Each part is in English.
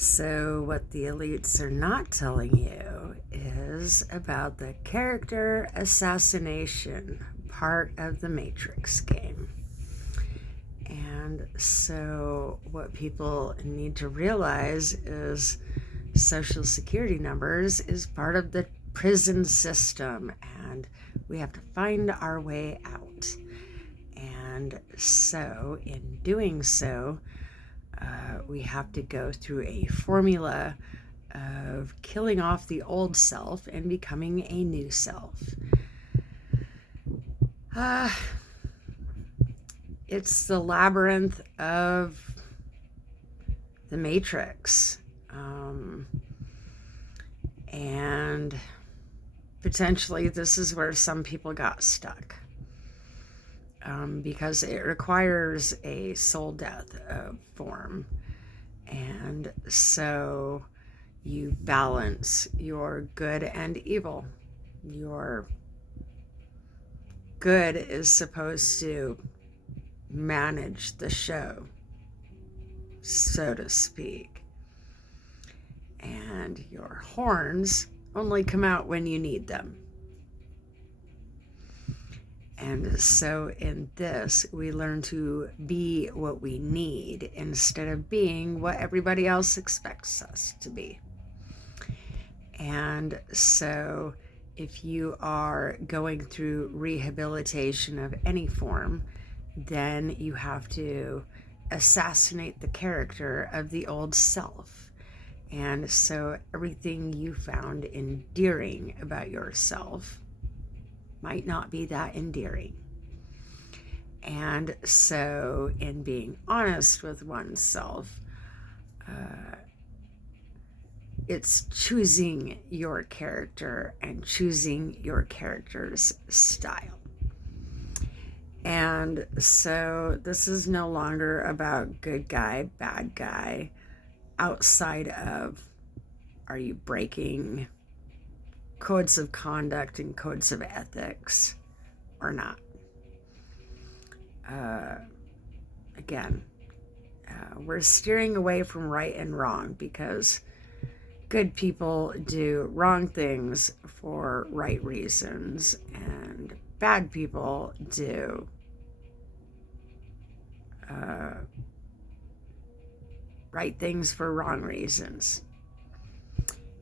So, what the elites are not telling you is about the character assassination part of the Matrix game. And so, what people need to realize is Social Security numbers is part of the prison system, and we have to find our way out. And so, in doing so, we have to go through a formula of killing off the old self and becoming a new self. It's the labyrinth of the Matrix. And potentially this is where some people got stuck. Because it requires a soul death of form. And so you balance your good and evil. Your good is supposed to manage the show, so to speak. And your horns only come out when you need them. And so in this, we learn to be what we need instead of being what everybody else expects us to be. And so if you are going through rehabilitation of any form, then you have to assassinate the character of the old self. And so everything you found endearing about yourself might not be that endearing. And so in being honest with oneself, it's choosing your character and choosing your character's style. And so this is no longer about good guy, bad guy, outside of, are you breaking codes of conduct and codes of ethics or not? Again, we're steering away from right and wrong because good people do wrong things for right reasons, and bad people do right things for wrong reasons.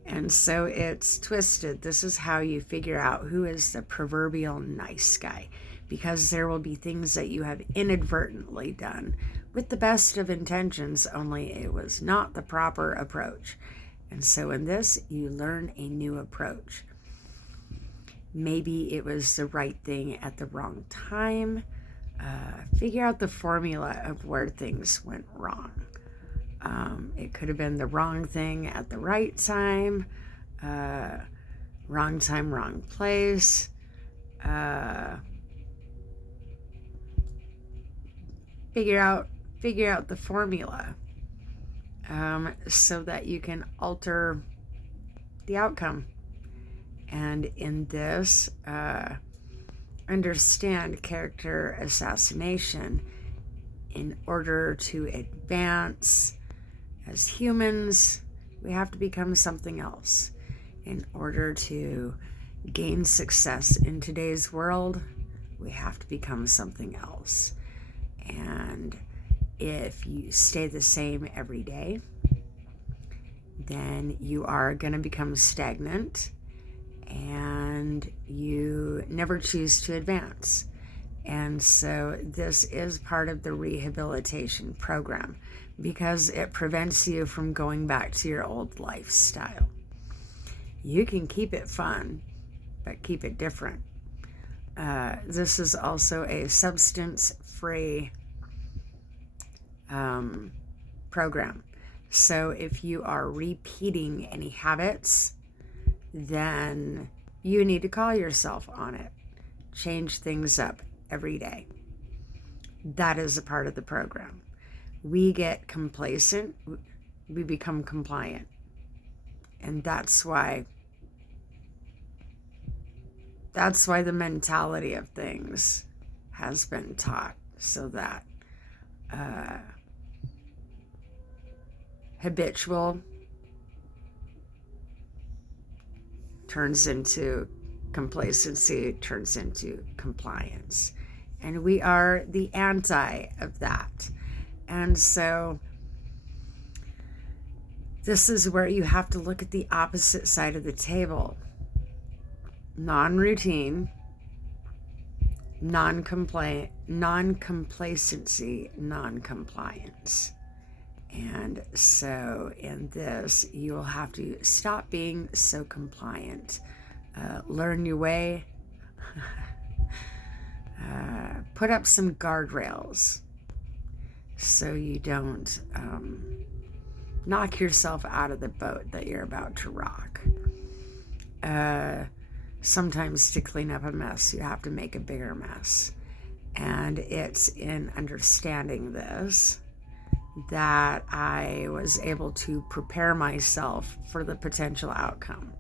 And so it's twisted. This is how you figure out who is the proverbial nice guy, because there will be things that you have inadvertently done with the best of intentions, only it was not the proper approach. And so in this, you learn a new approach. Maybe it was the right thing at the wrong time. Figure out the formula of where things went wrong. It could have been the wrong thing at the right time, wrong time, wrong place. Figure out the formula so that you can alter the outcome. And in this, understand character assassination in order to advance. As humans, we have to become something else. In order to gain success in today's world, we have to become something else. And if you stay the same every day, then you are going to become stagnant and you never choose to advance. And so this is part of the rehabilitation program because it prevents you from going back to your old lifestyle. You can keep it fun, but keep it different. This is also a substance-free program. So if you are repeating any habits, then you need to call yourself on it. Change things up every day. That is a part of the program. We get complacent, we become compliant. And that's why the mentality of things has been taught, so that habitual turns into complacency, turns into compliance. And we are the anti of that. And so this is where you have to look at the opposite side of the table. Non-routine, non-complacency, non-compliance. And so in this, you will have to stop being so compliant. Learn your way. Put up some guardrails so you don't knock yourself out of the boat that you're about to rock. Sometimes to clean up a mess, you have to make a bigger mess. And it's in understanding this that I was able to prepare myself for the potential outcome.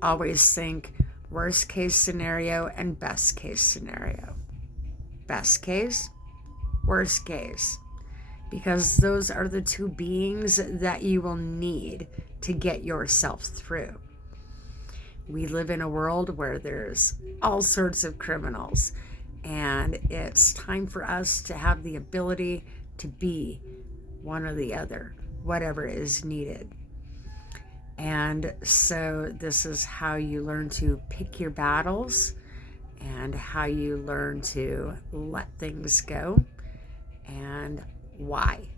Always think worst case scenario and best case scenario. Best case, worst case. Because those are the two beings that you will need to get yourself through. We live in a world where there's all sorts of criminals, and it's time for us to have the ability to be one or the other, whatever is needed. And so this is how you learn to pick your battles and how you learn to let things go and why.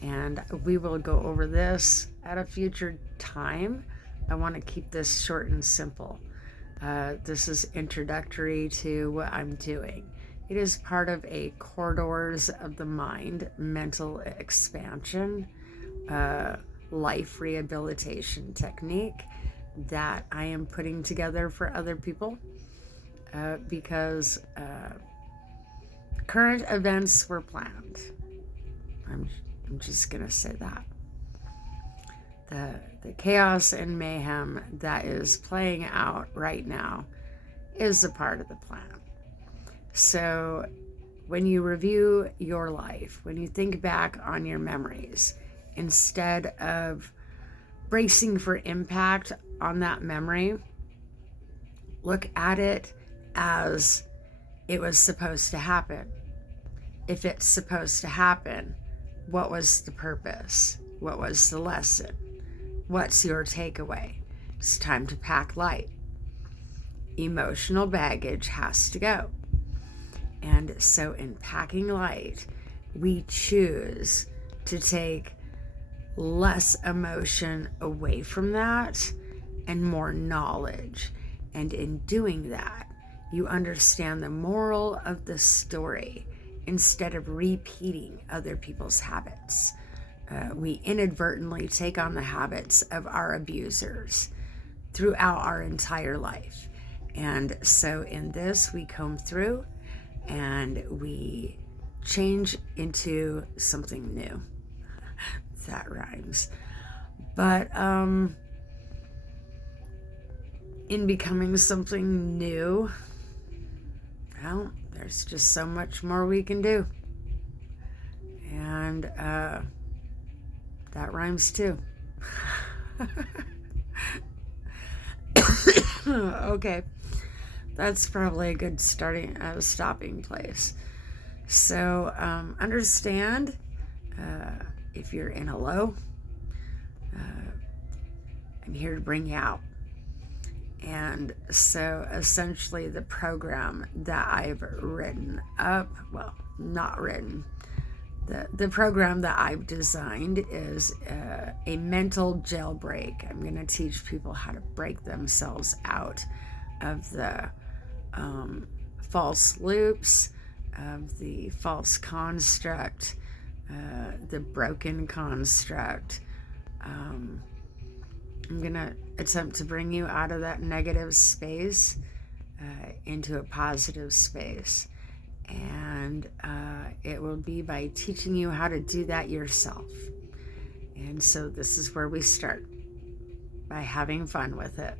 And we will go over this at a future time. I want to keep this short and simple. This is introductory to what I'm doing. It is part of a corridors of the mind, mental expansion, life rehabilitation technique that I am putting together for other people because current events were planned. I'm just going to say that. The chaos and mayhem that is playing out right now is a part of the plan. So when you review your life, when you think back on your memories, instead of bracing for impact on that memory, look at it as it was supposed to happen. If it's supposed to happen, what was the purpose? What was the lesson? What's your takeaway? It's time to pack light. Emotional baggage has to go. And so in packing light, we choose to take less emotion away from that and more knowledge. And in doing that, you understand the moral of the story instead of repeating other people's habits. We inadvertently take on the habits of our abusers throughout our entire life. And so in this, we comb through and we change into something new. That rhymes. But in becoming something new, well, there's just so much more we can do. And that rhymes too. Okay, that's probably a good stopping place. So understand if you're in a low, I'm here to bring you out. And so essentially the program that I've written up, well, not written, the program that I've designed is a mental jailbreak. I'm going to teach people how to break themselves out of the false loops, of the false construct, the broken construct. I'm going to attempt to bring you out of that negative space into a positive space. And it will be by teaching you how to do that yourself. And so this is where we start, by having fun with it.